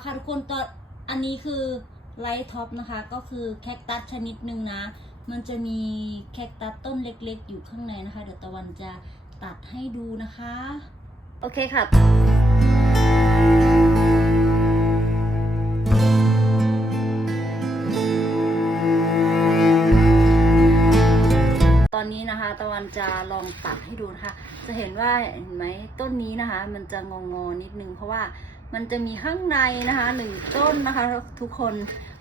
ล้วค่ะทุกคนตอนอันนี้คือไลท์ท็อปนะคะ ก็คือแคคตัสชนิดหนึ่งนะ มันจะมีแคคตัสต้นเล็กๆ อยู่ข้างในนะคะ เดี๋ยวตะวันจะตัดให้ดูนะคะ โอเคค่ะตอนนี้นะคะตะวันจะลองตัดให้ดูนะคะ จะเห็นว่าเห็นไหมต้นนี้นะคะ มันจะงองๆนิดนึงเพราะว่า มันจะมีข้างในนะคะหนึ่งต้นนะคะ ทุกคน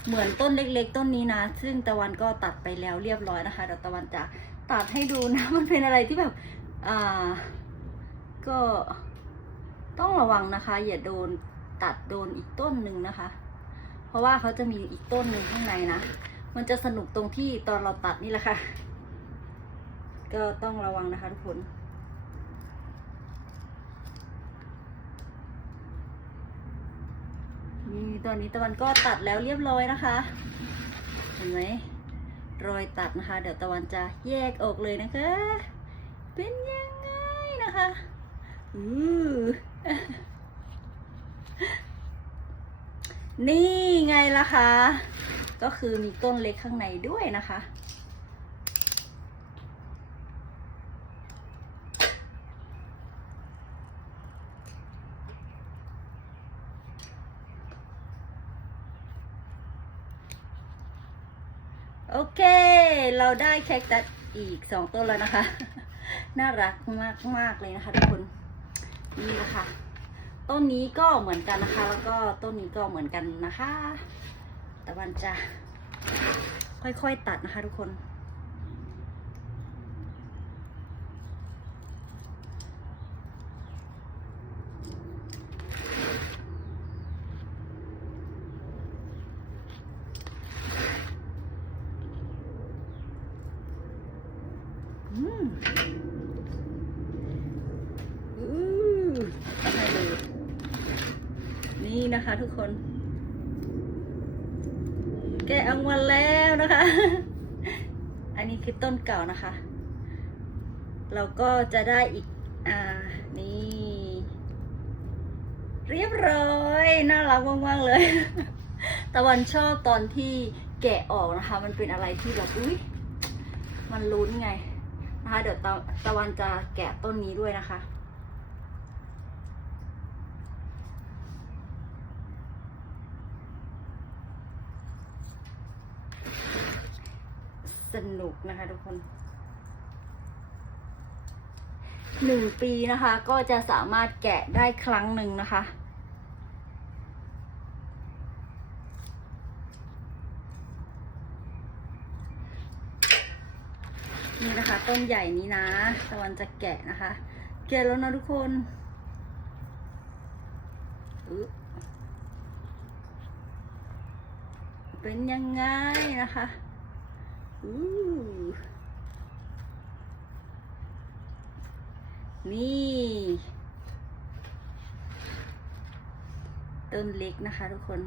เหมือนต้นเล็ก ๆ ต้นนี้นะ ซึ่งตะวันก็ตัดไปแล้วเรียบร้อยนะคะเดี๋ยวตะวันจะตัดให้ดูนะ มันเป็นอะไรที่แบบอ่าก็ต้องระวังนะคะ อย่าโดนตัดโดนอีกต้นหนึ่งนะคะ เพราะว่าเขาจะมีอีกต้นหนึ่งข้างในนะ มันจะสนุกตรงที่ตอนเราตัดนี่แหละค่ะ ก็ต้องระวังนะคะทุกคน นี่ ตอนนี้ตะวันก็ตัดแล้วเรียบร้อยนะคะ เห็นไหมรอยตัดนะคะ เดี๋ยวตะวันจะแยกออกเลยนะคะ เป็นยังไงนะคะอือนี่ไงล่ะคะ ก็คือมีต้นเล็กข้างในด้วยนะคะ โอเค เราได้แคคตัสอีกสองต้นแล้วนะคะ น่ารักมากมากเลยนะคะทุกคน นี่นะคะ ต้นนี้ก็เหมือนกันนะคะ แล้วก็ต้นนี้ก็เหมือนกันนะคะแต่วันจะค่อยๆตัดนะคะทุกคน อืมอือให้ดู นี่นะคะทุกคน แกะออกมาแล้วนะคะ อันนี้คือต้นเก่านะคะ เราก็จะได้อีก อ่า นี่ เรียบร้อย น่ารักมากๆเลย ตะวันชอบตอนที่แกะออกนะคะ มันเป็นอะไรที่แบบ อุ้ยมันลุ้นไง นะคะเดี๋ยวตะตะวันจะแกะต้นนี้ด้วยนะคะ สนุกนะคะทุกคนหนึ่งปีนะคะ ก็จะสามารถแกะได้ครั้งหนึ่งนะคะ นี่นะคะ ต้นใหญ่นี้นะตะวันจะแกะนะคะ แกะแล้วนะทุกคนเป็นยังไงนะคะอู้นี่ต้นเล็กนะคะทุกคน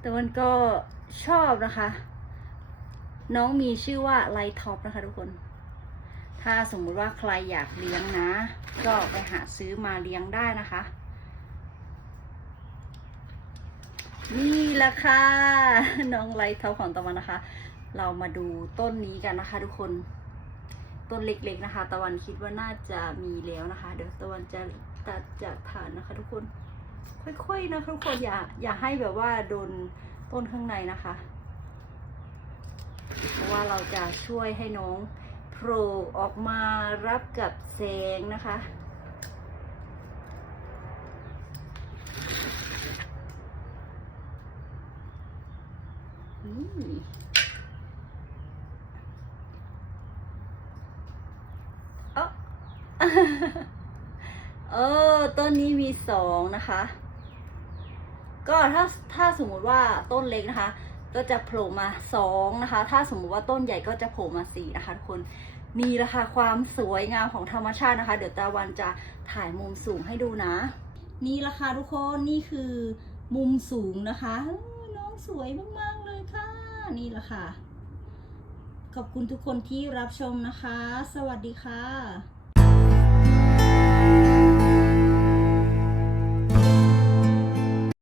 แต่วันก็ชอบนะคะ น้องมีชื่อว่าไลท์ท็อปนะคะทุกคน ถ้าสมมุติว่าใครอยากเลี้ยงนะ ก็ไปหาซื้อมาเลี้ยงได้นะคะ นี่แหละค่ะน้องไลท์ท็อปของตะวันนะคะ เรามาดูต้นนี้กันนะคะ ทุกคน ต้นเล็กๆนะคะ ตะวันคิดว่าน่าจะมีแล้วนะคะ เดี๋ยวตะวันจะตัดจากฐานนะคะ ทุกคน ค่อยๆนะคะทุกคนอย่าอย่าให้แบบว่าโดนต้นข้างในนะคะ เพราะว่าเราจะช่วยให้น้องโผล่ออกมารับกับแสงนะคะนี่เอ้อเออต้นนี้มีสองนะคะ ก็ถ้าถ้าสมมุติว่าต้นเล็กนะคะ ก็จะโผล่มาสองนะคะ ถ้าสมมุติว่าต้นใหญ่ก็จะโผล่มาสี่นะคะทุกคนนี่แหละค่ะความสวยงามของธรรมชาตินะคะ เดี๋ยวตาวันจะถ่ายมุมสูงให้ดูนะ นี่แหละค่ะทุกคนนี่คือมุมสูงนะคะน้องสวยมากๆเลยค่ะ นี่แหละค่ะ ขอบคุณทุกคนที่รับชมนะคะ สวัสดีค่ะ